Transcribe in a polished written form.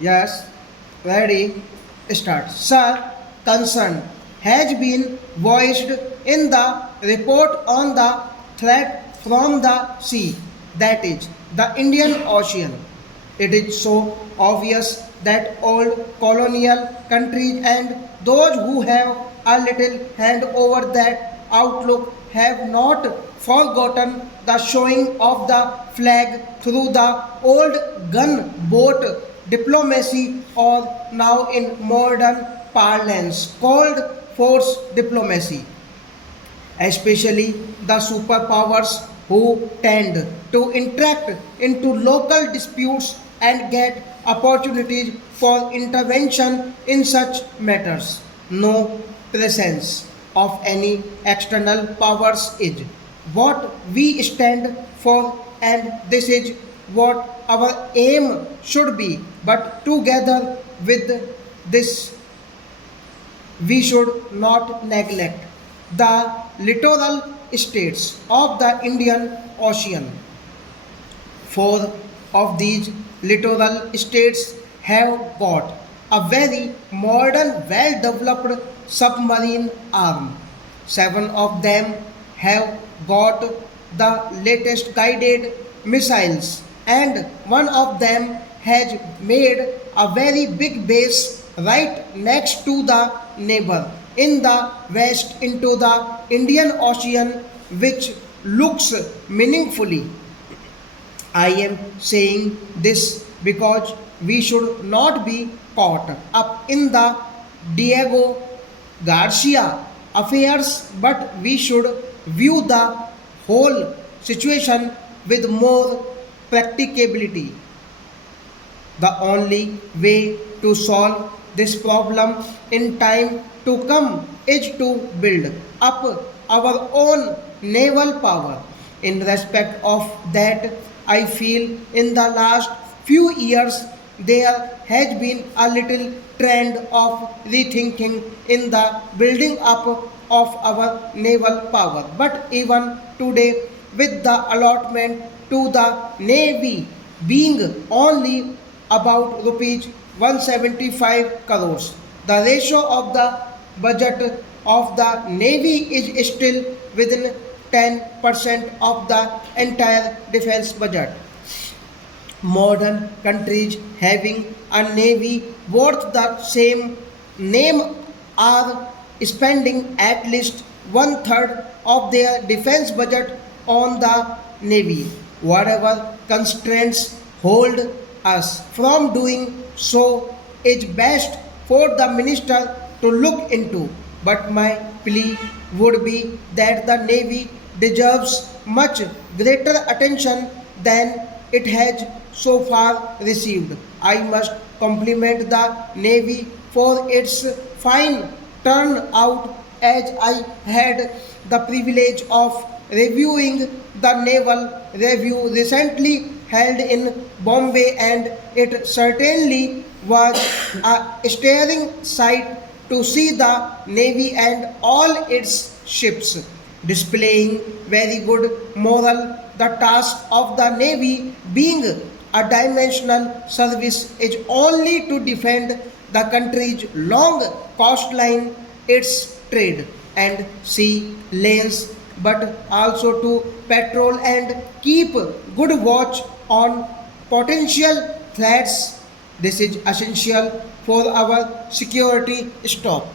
Yes, ready, start. Sir, concern has been voiced in the report on the threat from the sea, that is, the Indian Ocean. It is so obvious that old colonial countries and those who have a little hand over that outlook have not forgotten the showing of the flag through the old gunboat diplomacy, or now in modern parlance called force diplomacy, especially the superpowers who tend to interact into local disputes and get opportunities for intervention in such matters. No presence of any external powers is what we stand for, and this is what our aim should be. But together with this, we should not neglect the littoral states of the Indian Ocean. Four of these littoral states have got a very modern, well developed submarine arm. Seven of them have got the latest guided missiles, and one of them has made a very big base right next to the neighbor in the west into the Indian Ocean, which looks meaningfully. I am saying this because we should not be caught up in the Diego Garcia affairs, but we should view the whole situation with more practicability. The only way to solve this problem in time to come is to build up our own naval power. In respect of that, I feel in the last few years there has been a little trend of rethinking in the building up of our naval power. But even today, with the allotment to the Navy being only about rupees 175 crores, the ratio of the budget of the Navy is still within 10% of the entire defense budget. Modern countries having a navy worth the same name are spending at least one third of their defense budget on the navy. Whatever constraints hold us from doing so is best for the minister to look into. But my plea would be that the navy deserves much greater attention than it has so far received. I must compliment the Navy for its fine turnout, as I had the privilege of reviewing the naval review recently held in Bombay, and it certainly was a stirring sight to see the Navy and all its ships displaying very good moral. The task of the Navy being a dimensional service is only to defend the country's long coastline, its trade and sea lanes, but also to patrol and keep good watch on potential threats. This is essential for our security. Stop.